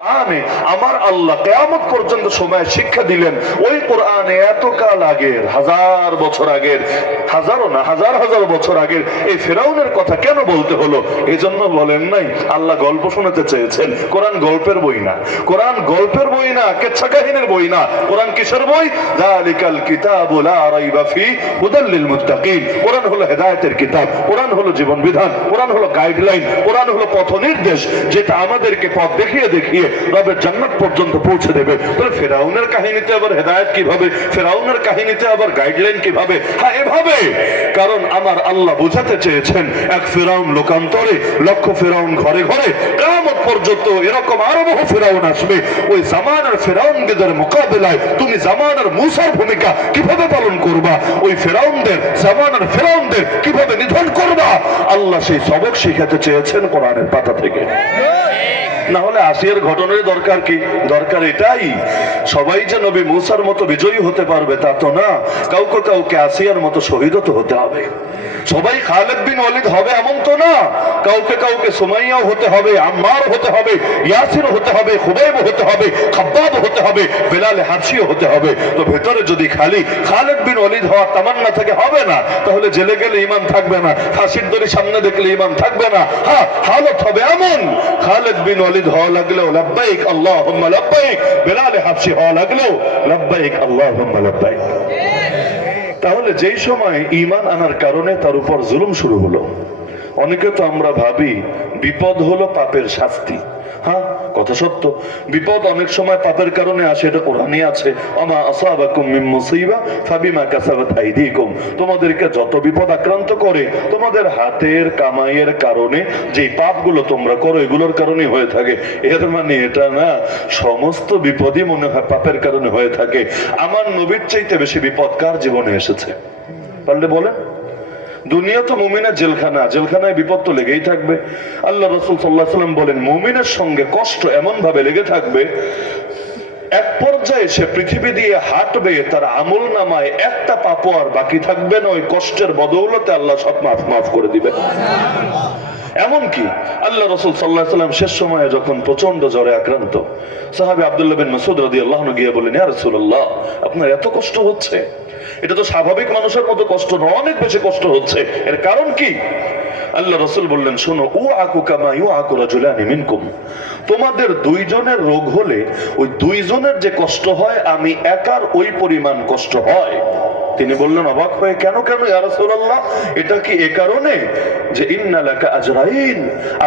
আমার আল্লাহ কিয়ামত পর্যন্ত সময় শিক্ষা দিলেন ওই কোরআনে এত কাল আগের, হাজার বছর আগের, হাজারও না হাজার হাজার বছর আগের এই ফেরাউনের কথা কেন বলতে হলো? এই জন্য বলেন নাই আল্লাহ গল্প শোনাতে চেয়েছেন। কোরআন গল্পের বই না, কোরআন গল্পের বই না, কেচ্ছা কাহিনীর বই না। কোরআন কিসের বই? যালিকাল কিতাবু লা রাইবা ফি হুদাল লিল মুত্তাকিন। কোরআন হলো হেদায়েতের কিতাব, কোরআন হলো জীবন বিধান, কোরআন হলো গাইডলাইন, কোরআন হলো পথ নির্দেশ, যেটা আমাদেরকে পথ দেখিয়ে দেখিয়ে রবের জান্নাত পর্যন্ত পৌঁছে দেবে। তাহলে ফেরাউনের কাহিনীতে আবার হেদায়েত কিভাবে? ফেরাউনের কাহিনীতে আবার গাইডলাইন কিভাবে? হ্যাঁ, এভাবে। কারণ আমার আল্লাহ বোঝাতে চেয়েছেন এক ফেরাউন লোকান্তরে, লক্ষ ফেরাউন ঘরে ঘরে, কিয়ামত পর্যন্ত এরকম আরো বহু ফেরাউন আসবে। ওই জামানার ফেরাউনদের মোকাবেলায় তুমি জামানার মূসার ভূমিকা কিভাবে পালন করবা? ওই ফেরাউনদের, জামানার ফেরাউনদের কিভাবে নিধন করবা? আল্লাহ সেই সবক শিখাতে চেয়েছেন কোরআনের পাতা থেকে। না হলে আসিয়ার ঘটনার দরকার কি? দরকার এটাই সবাই যে নবী মুসার মতো বিজয়ী হতে পারবে তা তো না। কাউকে কাউকে আসিয়ার মতো শহীদ তো হতে হবে। সবাই খালিদ বিন ওয়ালিদ হবে এমন তো না। কাউকে কাউকে সুমাইয়াও হতে হবে, আম্মার হতে হবে, ইয়াসির হতে হবে, খুবাইব হতে হবে, খাব্বাব হতে হবে, বেলাল হাবশিও হতে হবে। তো ভেতরে যদি খালি খালিদ বিন ওয়ালিদ হওয়ার তামান্না থেকে হবে না, তাহলে জেলে গেলে ঈমান থাকবে না, ফাঁসির দড়ি সামনে দেখলে ঈমান থাকবে না। হ্যাঁ, হালত হবে এমন খালিদ বিন ওয়ালিদ হওয়া লাগলেও লাব্বাইক আল্লাহুম্মা লাব্বাইক, বেলাল হাবশি হওয়া লাগলেও লাব্বাইক আল্লাহুম্মা লাব্বাইক। তাহলে যেই সময় ঈমান আনার কারণে তার উপর জুলুম শুরু হলো, অনেকে তো আমরা ভাবি বিপদ হলো পাপের শাস্তি। হ্যাঁ, কথা সত্য, বিপদ অনেক সময় পাপের কারণে আসে, এটা কোরআনে আছে। আমা আসাবাকুম মিন মুসিবা ফাবিমা কাসাবাত আইদিকুম। তোমাদেরকে যত বিপদ আক্রান্ত করে তোমাদের হাতের কামাইয়ের কারণে যে পাপগুলো তোমরা করো এগুলোর কারণে হয়ে থাকে। এর মানে এটা না সমস্ত বিপদই মনে হয় পাপের কারণে হয়ে থাকে। আমার নবীর চাইতে বেশি বিপদ কার জীবনে এসেছে? পারলে বলেন। দুনিয়া তো মুমিনের জেলখানা, জেলখানায় বিপদ তো লেগেই থাকবে। আল্লাহ রাসূল সাল্লাল্লাহু আলাইহি ওয়াসাল্লাম বলেন মুমিনের সঙ্গে কষ্ট এমন ভাবে লেগে থাকবে, এক পর্যায়ে সে পৃথিবী দিয়ে হাঁটবে, তার আমল নামায় একটা পাপও আর বাকি থাকবে না। ওই কষ্টের বদৌলতে আল্লাহ সব মাফ করে দিবেন। এমনকি আল্লাহ রাসূল সাল্লাল্লাহু আলাইহি ওয়াসাল্লাম শেষ সময়ে যখন প্রচন্ড জ্বরে আক্রান্ত, সাহাবী আব্দুল্লাহ বিন মাসউদ রাদিয়াল্লাহু আনহু গিয়ে বললেন, ইয়া রাসূলুল্লাহ, আপনার এত কষ্ট হচ্ছে, এটা তো স্বাভাবিক মানুষের মতো কষ্ট নয়, অনেক বেশি কষ্ট হচ্ছে, এর কারণ কি? আল্লাহ রাসূল বললেন, শোনো, উআকু কামা ইউআকু রাজুলানি মিনকুম। তোমাদের দুইজনের রোগ হলে ওই দুইজনের যে কষ্ট হয় আমি একার ওই পরিমাণ কষ্ট হয়। তিনি বললেন অবাক হয়ে, কেন কেন ইয়া রাসূলুল্লাহ? এটা কি এ কারণে যে ইন্না লাকা আজরাইন,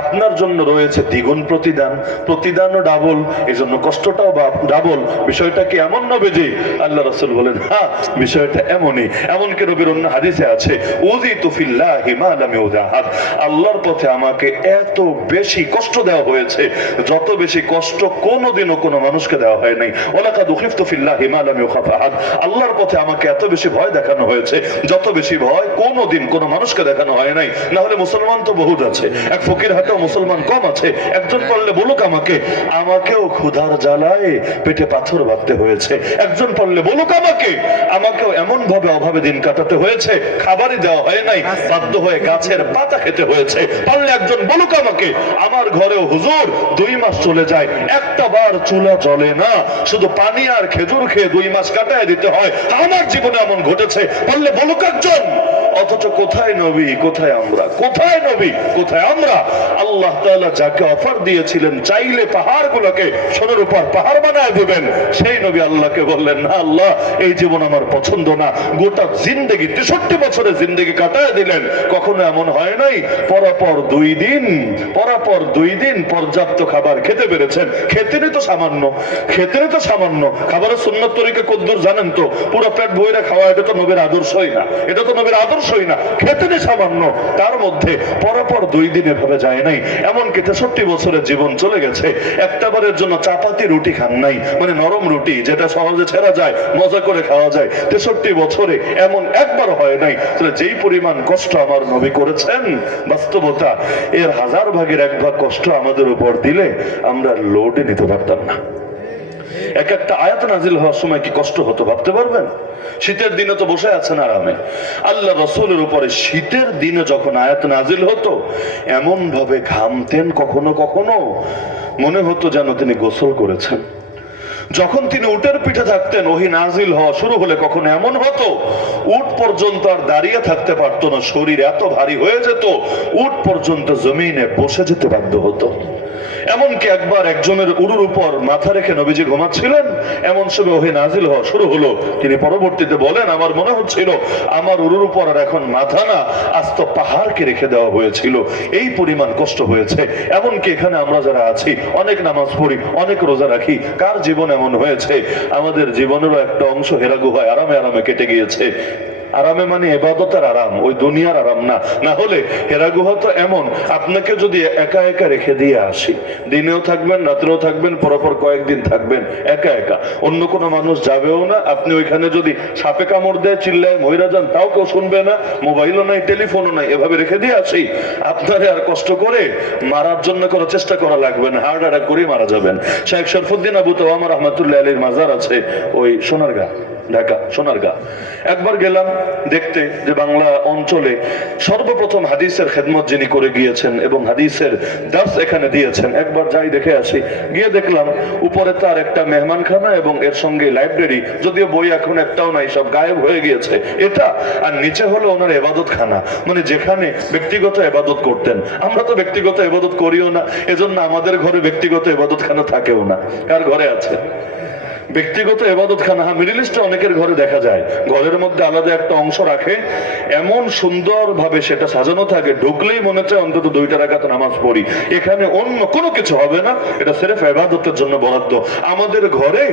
আপনার জন্য রয়েছে দ্বিগুণ প্রতিদান, প্রতিদানও ডাবল, এজন্য কষ্টটাও ডাবল। বিষয়টা কি এমন নবে? যে আল্লাহ রাসূল বলেন, হ্যাঁ, বিষয়টা এমনই। এমনকি নবীর অন্য হাদিসে আছে, উযিতু ফিল্লাহি মা লাম ইউযাহাদ, আল্লাহর পথে আমাকে এত বেশি কষ্ট দেওয়া হয়েছে যত বেশি কষ্ট কোনোদিনও কোনো মানুষকে দেওয়া হয় নাই। ওয়ালাকাদ উখিফতু ফিল্লাহি মা লাম ইউখাফ আহাদ, আল্লাহর পথে আমাকে এত বেশি ভয় দেখানো হয়েছে যত বেশি ভয় কোনোদিন কোনো মানুষকে দেখানো হয় নাই। না হলে মুসলমান তো বহুত আছে, এক ফকির হাতেও মুসলমান কম আছে। একজন পড়লে বলুক আমাকে, আমাকেও ক্ষুধার জ্বালায় পেটে পাথর বাঁধতে হয়েছে। একজন পড়লে বলুক আমাকে, আমাকেও এমন ভাবে অভাবে দিন কাটাতে হয়েছে, খাবারই দেওয়া হয় নাই, বাধ্য হয়ে গাছের পাতা খেতে হয়েছে। পারলে একজন বলুক আমাকে, আমার ঘরেও হুজুর 2 মাস চলে যায়, একটা বার চুলা জ্বলে না, শুধু পানি আর খেজুর খেয়ে 2 মাস কাটায় দিতে হয়। আমার জীবনে এমন ঘটেছে, পারলে বলুক একজন। অথচ কোথায় নবী, কোথায় আমরা? কোথায় নবী, কোথায় আমরা? আল্লাহ তাআলা যাকে অফার দিয়েছিলেন চাইলে পাহাড়গুলোকে সোনার উপর পাহাড় বানায় দিবেন, সেই নবী আল্লাহকে বললেন, না আল্লাহ, এই জীবন আমার পছন্দ না। গোটা জিন্দেগি 63 বছরের জিন্দেগি কাটায় দিলেন, কখনো এমন হয় নাই পরপর 2 দিন পর্যাপ্ত খাবার খেতে পেরেছেন। খেতেনি তো সামান্য, খেতেনি তো সামান্য। খাবারের সুন্নত তরিকা কদ্দুর জানেন তো? পুরো পেট ভরে খাওয়া, এটা তো নবীর আদর্শই না, এটা তো নবীর আদর্শই না। খেতেনি সামান্য, তার মধ্যে পরপর 2 দিন এভাবে যায় নাই। এমনকি 63 বছরের জীবন চলে গেছে, একটাবারের জন্য চাপাতি রুটি খান নাই, মানে নরম রুটি যেটা সহজে ছেড়া যায়, মজা করে খাওয়া যায়। 63 বছরে এমন একবার হয় নাই। তাহলে যেই পরিমাণ কষ্ট আমার নবী করেছেন, বাস্তবতা এর 1000 ভাগের 1 ভাগ কষ্ট আমাদের উপর দিলে আমরা লোডে নিতে পারতাম না। এক একটা আয়াত নাজিল হওয়ার সময় কি কষ্ট হতো ভাবতে পারবেন? শীতের দিনে তো বসে আছেন আরামে, আল্লাহ রাসূলের উপরে শীতের দিনে যখন আয়াত নাজিল হতো এমন ভাবে ঘামতেন, কখনো কখনো মনে হতো যেন তিনি গোসল করেছেন। যখন তিনি উটের পিঠে থাকতেন ওহী নাজিল হওয়া শুরু হলে কখনো এমন হতো উট পর্যন্ত আর দাঁড়িয়ে থাকতে পারতো না, শরীর এত ভারী হয়ে যেত উট পর্যন্ত জমিনে বসে যেতে বাধ্য হতো। এমনকি একবার একজনের উরুর উপর মাথা রেখে নবীজি ঘুমাচ্ছিলেন, এমন সময় ওহী নাজিল হওয়া শুরু হলো। তিনি পরবর্তীতে বলেন, আমার মনে হচ্ছিল আমার উরুর উপর আর এখন মাথা না, আস্ত পাহাড়কে রেখে দেওয়া হয়েছিল, এই পরিমাণ কষ্ট হয়েছে। এমনকি এখানে আমরা যারা আছি অনেক নামাজ পড়ি, অনেক রোজা রাখি, কার জীবন এমন হয়েছে আমাদের জীবনেরও একটা অংশ হেরা গুহায় আরামে আরামে কেটে গিয়েছে। আরামে মানে ইবাদতের আরাম, ওই দুনিয়ার আরাম না। না হলে হেরা গুহা তো এমন, আপনাকে যদি একা একা রেখে দিয়ে আসি, দিনেও থাকবেন রাত্রেও থাকবেন, পরপর কয়েকদিন থাকবেন একা একা, অন্য কোনো মানুষ যাবেও না। আপনি ওইখানে যদি সাপে কামড় দেয় চিল্লায় মহিলা যান তাও কেউ শুনবে না, মোবাইলও নাই টেলিফোনও নাই, এভাবে রেখে দিয়ে আসি। আপনারে আর কষ্ট করে মারার জন্য কোনো চেষ্টা করা লাগবে না, হার্ট অ্যাটাক করেই মারা যাবেন। শেখ শরফুদ্দিন আবু তাওয়ামা রাহমাতুল্লাহি আলাইহির মাজার আছে ওই সোনারগাঁ, ঢাকা সোনারগাঁ। একবার গেলাম দেখতে যে বাংলা অঞ্চলে সর্বপ্রথম হাদিসের খেদমত যিনি করে গিয়েছেন এবং হাদিসের দার্স এখানে দিয়েছেন, একবার যাই দেখে আসি। গিয়ে দেখলাম উপরে তার একটা মেহমানখানা এবং এর সঙ্গে লাইব্রেরি, যদিও বই এখন একটাও নাই, সব গায়েব হয়ে গিয়েছে এটা। আর নিচে হলো ওনার ইবাদত খানা, মানে যেখানে ব্যক্তিগত ইবাদত করতেন। আমরা তো ব্যক্তিগত ইবাদত করিও না, এজন্য আমাদের ঘরে ব্যক্তিগত ইবাদত খানা থাকেও না। কার ঘরে আছে ব্যক্তিগত ইবাদত খানা? মিডল ইস্টে অনেকের ঘরে দেখা যায় ঘরের মধ্যে আলাদা একটা অংশ রাখে, এমন সুন্দর ভাবে সেটা সাজানো থাকে, ঢুকলেই মনে চায় অন্তত 2 রাকাত নামাজ পড়ি। এখানে অন্য কোনো কিছু হবে না, এটা সির্ফ ইবাদতের জন্য বরাদ্দ। আমাদের ঘরে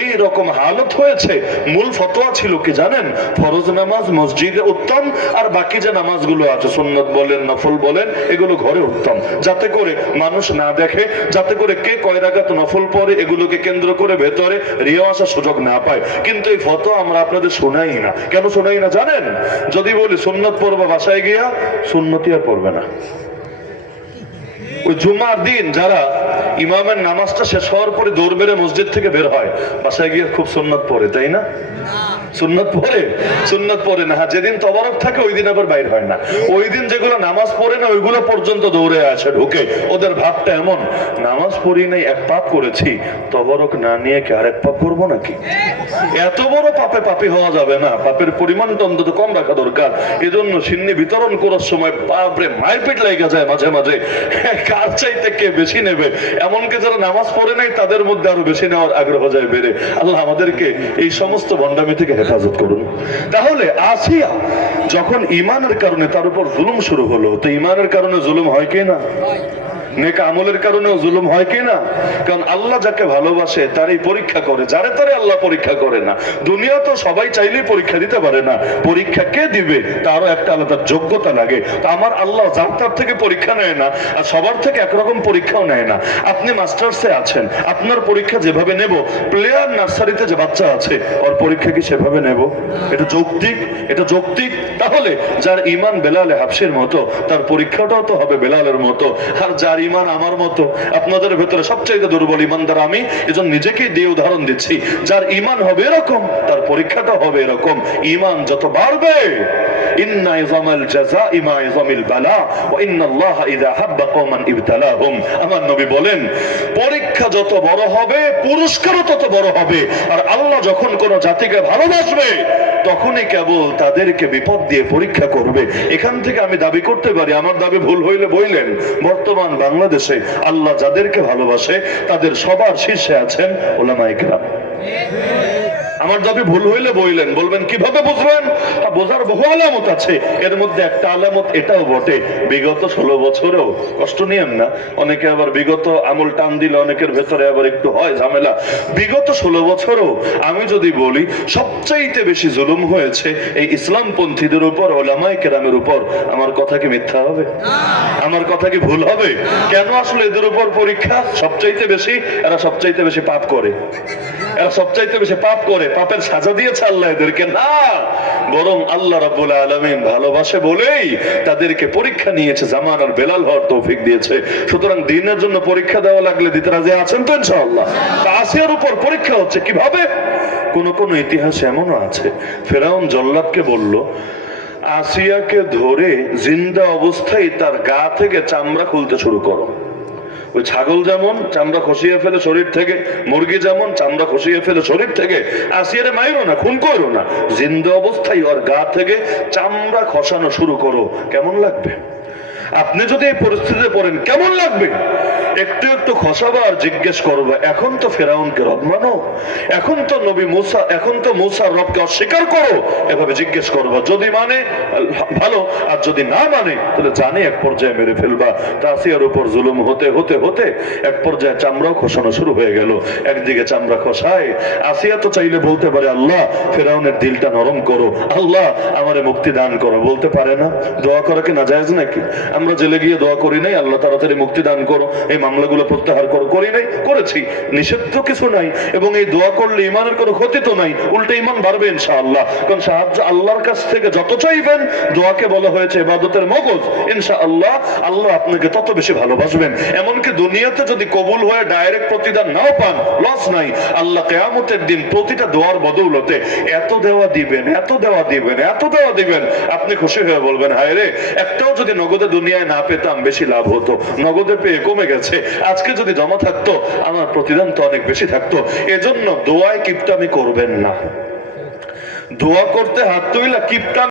এই রকম হালত হয়েছে। মূল ফতোয়া ছিল কি জানেন? ফরজ নামাজ মসজিদে উত্তম, আর বাকি যে নামাজগুলো আছে সুন্নত বলেন নফল বলেন এগুলো ঘরে উত্তম, যাতে করে মানুষ না দেখে, যাতে করে কে কয় রাকাত নফল পড়ে এগুলোকে কেন্দ্র করে ভেতরে রিয়া আসার সুযোগ না পায়। কিন্তু এই ফতোয়া আমরা আপনাদের শোনাই না। কেন শোনাই না জানেন? যদি বলি সুন্নত পড়বে বাসায় গিয়া, সুন্নতি আর পড়বে না। ওই জুমার দিন যারা ইমামের নামাজটা শেষ হওয়ার পরে দৌড় বেড়ে মসজিদ থেকে বের হয়, বাসায় গিয়ে খুব সুন্নত পড়ে, তাই না? সুন্নত পড়ে? সুন্নত পড়ে না। হ্যাঁ, যেদিন তবারক থাকে ওই দিন আবার বাইর হয় না। ওই দিন যেগুলো নামাজ পড়ে না ওইগুলো পর্যন্ত দৌড়ে আসে ঢুকে। ওদের ভাবটা এমন, নামাজ পড়ি নাই, এক পাপ করেছি, তবারক না নিয়ে কি আরেক পাপ করবো নাকি? এত বড় পাপে পাপী হওয়া যাবে না, পাপের পরিমাণটা অন্তত কম রাখা দরকার। এজন্য সিন্নি বিতরণ করার সময় বাপরে মারপিট লেগে যায় মাঝে মাঝে, কার চাইতে কে বেশি নেবে। এমনকি যারা নামাজ পড়ে নাই তাদের মধ্যে আরো বেশি নেওয়ার আগ্রহ যায় বেড়ে। আল্লাহ আমাদেরকে এই সমস্ত ভণ্ডামি থেকে হেফাজত করুন। তাহলে আসিয়া যখন ইমানের কারণে তার উপর জুলুম শুরু হলো, তো ইমানের কারণে জুলুম হয় কি না? নেক আমলের কারণেও জুলুম হয় কি না? কারণ আল্লাহ যাকে ভালোবাসে তারই পরীক্ষা করে, যারে তারে আল্লাহ পরীক্ষা করে না। দুনিয়া তো সবাই চাইলেই পরীক্ষা দিতে পারে না, পরীক্ষা কে দিবে তারও একটা আলাদা যোগ্যতা লাগে। তো আমার আল্লাহ যার তার থেকে পরীক্ষা নেয় না, আর সবার থেকে একরকম পরীক্ষাও নেয় না। আপনি মাস্টার্সে আছেন, আপনার পরীক্ষা যেভাবে নেব, প্লেয়ার নার্সারিতে যে বাচ্চা আছে ওর পরীক্ষা কি সেভাবে নেব? এটা যৌক্তিক? এটা যৌক্তিক? তাহলে যার ইমান বেলালে হাফসির মতো তার পরীক্ষাটাও তো হবে বেলালের মতো। আর যার ইমান আমার মতো, আপনাদের ভেতরে সবচেয়ে দুর্বল ইমানদার আমি, এজন্য নিজেকেই দিয়ে উদাহরণ দিচ্ছি। যার ইমান হবে এরকম তার পরীক্ষাটা হবে এরকম। ইমান যত বাড়বে, ইন্না ইযামাল জাযাই মা ইযামিল বালা ওয়া ইন্নাল্লাহা ইযা হাব্বা কওমান ইবতালাহুম। আমার নবী বলেন পরীক্ষা যত বড় হবে পুরস্কারও তত বড় হবে। আর আল্লাহ যখন কোন জাতিকে ভালোবাসবে তখনই কেবল তাদেরকে বিপদ দিয়ে পরীক্ষা করবে। এখান থেকে আমি দাবি করতে পারি, আমার দাবি ভুল হইলে বইলেন, বর্তমান বাংলাদেশে আল্লাহ যাদেরকে ভালোবাসে তাদের সবার শীর্ষে আছেন উলামায়ে কেরাম। আমার দাবি ভুল হইলে বইলেন, বলবেন কিভাবে বুঝবেন? বোঝার বহু আলামত আছে, এর মধ্যে একটা আলামত এটাও বটে, বিগত 16 বছরেও কষ্ট নিয়েন না। অনেকে আবার বিগত আমল টান দিলে অনেকের ভেতরে আবার একটু হয় ঝামেলা। বিগত 16 বছরেও আমি যদি বলি সবচাইতে বেশি জুলুম হয়েছে এই ইসলামপন্থীদের উপর, উলামায়ে কেরামের উপর। আমার কথা কি মিথ্যা হবে? আমার কথা কি ভুল হবে? কেন আসলে এদের উপর পরীক্ষা সবচাইতে বেশি? এরা সবচাইতে বেশি পাপ করে। এরা সবচাইতে বেশি পাপ করে, পাপের সাজা দিয়েছে আল্লাহ এদেরকে না, বরং আল্লাহ রাব্বুল আলামিন ভালোবাসে বলেই তাদেরকে পরীক্ষা নিয়েছে, জামান আর বেলাল হওয়ার তৌফিক দিয়েছে। সুতরাং দিনের জন্য পরীক্ষা দেওয়া লাগলে দিতে রাজি আছেন তো ইনশাআল্লাহ? আসিয়ার উপর পরীক্ষা হচ্ছে কিভাবে? কোন কোন ইতিহাস এমনও আছে, ফেরাউন জল্লাদকে বলল, আসিয়াকে ধরে জিন্দা অবস্থায় তার গা থেকে চামড়া খুলতে শুরু করো। ওই ছাগল যেমন চামড়া খসিয়ে ফেলে শরীর থেকে, মুরগি যেমন চামড়া খসিয়ে ফেলে শরীর থেকে, আসিয়ারে মাইরো না, খুন করো না, জিন্দা অবস্থায় ওর গা থেকে চামড়া খসানো শুরু করো। কেমন লাগবে? আপনি যদি এই পরিস্থিতিতে পড়েন কেমন লাগবে? একটু একটু খসাবা আর জিজ্ঞেস করবো, এখন তো ফেরাউনকে রব মানো, এখন তো নবী মুসা, এখন তো মুসার রবকে অস্বীকার করো, এভাবে জিজ্ঞেস করবো। যদি মানে ভালো, আর যদি না মানে তাহলে জানে এক পর্যায়ে মেরে ফেলবা। তা আসিয়ার উপর জুলুম হতে হতে হতে এক পর্যায়ে চামড়াও খসানো শুরু হয়ে গেল। একদিকে চামড়া খসায়, আসিয়া তো চাইলে বলতে পারে, আল্লাহ ফেরাউনের দিলটা নরম করো, আল্লাহ আমারে মুক্তি দান করো, বলতে পারে না? দোয়া করা কি নাজায়েজ নাকি? আমরা জেলে গিয়ে দোয়া করি নাই, আল্লাহ তাড়াতাড়ি মুক্তি দান করো, এই মামলাগুলো প্রত্যাহার করো? করি নাই? করেছি, নিষেধ তো কিছু নাই। এবং এই দোয়া করলে ইমানের কোনো ক্ষতি তো নাই, উল্টে ইমান বাড়বে ইনশাআল্লাহ। কারণ সাহায্য আল্লাহর কাছ থেকে যত চাইবেন, দোয়াকে বলা হয়েছে ইবাদতের মগজ, ইনশাআল্লাহ আল্লাহ আপনাকে তত বেশি ভালোবাসবেন। এমনকি দুনিয়াতে যদি কবুল হয়ে ডাইরেক্ট প্রতিদান নাও পান, লস নাই, আল্লাহ কিয়ামতের দিন প্রতিটা দোয়ার বদৌলতে এত দেওয়া দিবেন, এত দেওয়া দিবেন, এত দেওয়া দিবেন, আপনি খুশি হয়ে বলবেন, হায় রে, একটাও যদি নগদে দুনিয়ায় না পেতাম বেশি লাভ হতো, নগদে পেয়ে কমে গেছে, আজকে যদি জমা থাকতো আমার প্রতিদান তো অনেক বেশি থাকতো। এজন্য দোয়ায় কিপটামি করবেন না। দোয়া করতে হাত তুইলা কিপটা